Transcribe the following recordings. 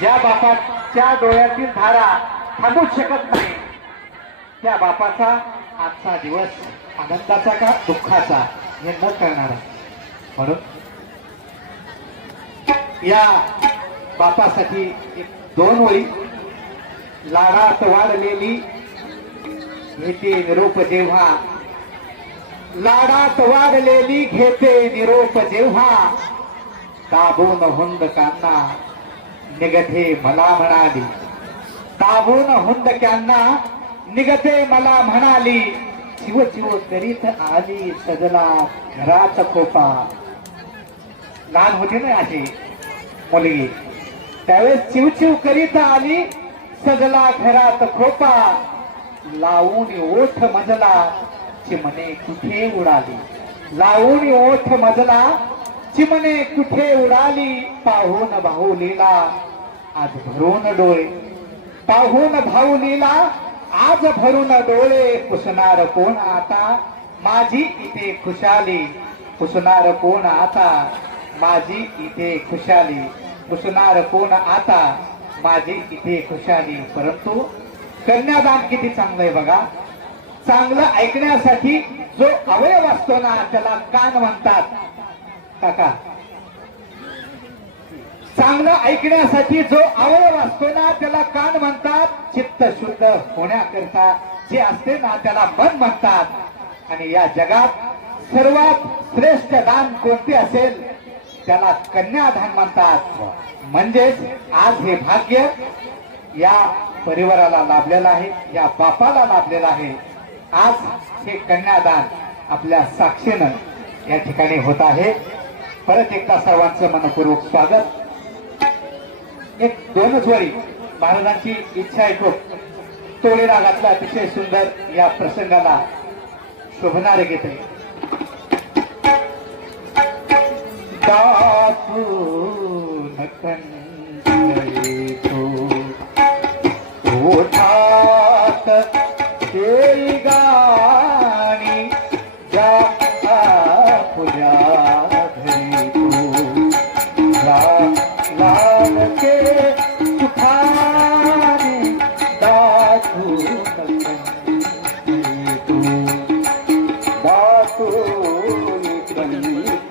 ज्या बापाच्या डोळ्यातील धारा थांबूच शकत नाही. त्या बापाचा आजचा दिवस आनंदाचा का दुःखाचा हे न करणार म्हणून या बापासाठी एक दोन वळी लाडात वाढलेली घेते निरोप जेव्हा. लाडात वाढलेली घेते निरोप जेव्हा. दाबून हुंदकांना. निगते मला म्हणाली. दाबून हुंदक्यांना निगते मला म्हणाली. चिव चिव करीत आली सजला घरात खोपा लहान होती ना अशी मुलगी. त्यावेळेस चिवचिव करीत आली सजला घरात खोपा लावून ओठ मजला. चिमणे कुठे उडाली? लावून ओठ मजला चिमणे कुठे उडाली? पाहून भाऊलीला आज भरून डोळे. पाहून भाऊलीला आज भरून डोळे. पुसणार कोण आता? माझी इथे खुशाली. पुसणार कोण आता? माझी इथे खुशाली. पुसणार कोण आता? माझी इथे खुशाली. परंतु कन्यादान किती चांगलं आहे बघा. चांगलं ऐकण्यासाठी जो अवयव असतो ना त्याला कान म्हणतात. काका. चांगलं ऐकण्यासाठी जो अवयव असतो ना त्याला कान म्हणतात चित्त शुद्ध होण्याकरता. जे असते ना त्याला मन म्हणतात. आणि या जगात सर्वात श्रेष्ठ दान कोणते असेल त्याला कन्यादान म्हणतात. म्हणजेच आज हे भाग्य या परिवाराला लाभलेलं आहे या बापाला लाभलेलं आहे. आज हे कन्यादान आपल्या साक्षीनं या ठिकाणी होत आहे. परत एकदा सर्वांचं मनपूर्वक स्वागत. एक दोनच वरी महाराजांची इच्छा ऐकून तोडे रागातला अतिशय सुंदर या प्रसंगाला शोभणारे गीत आहे. दातून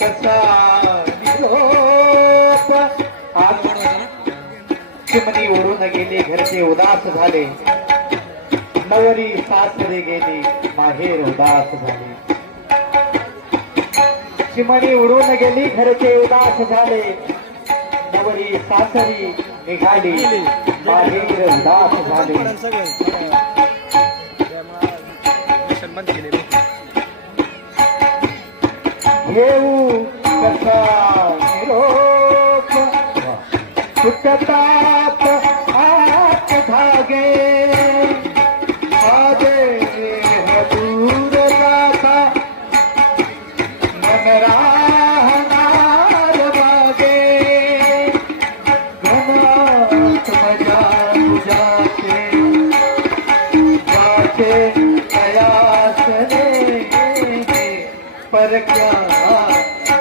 कसा निरोप आज चिमणी ओढून गेले घरचे उदास झाले नवरी सासरे गेले माहेर उदास झाले चिमणी उडून गेली घरचे उदास झाले नवरी सासरी निघाली माहेर उदास झाले मिशन घेऊ कसा निरोप. सुटतात आत धागे. आदे दूर जाता मन राहणार मागे. घनात मजा तुझ्याचे. जाते कयास रे पर क्या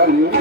Salut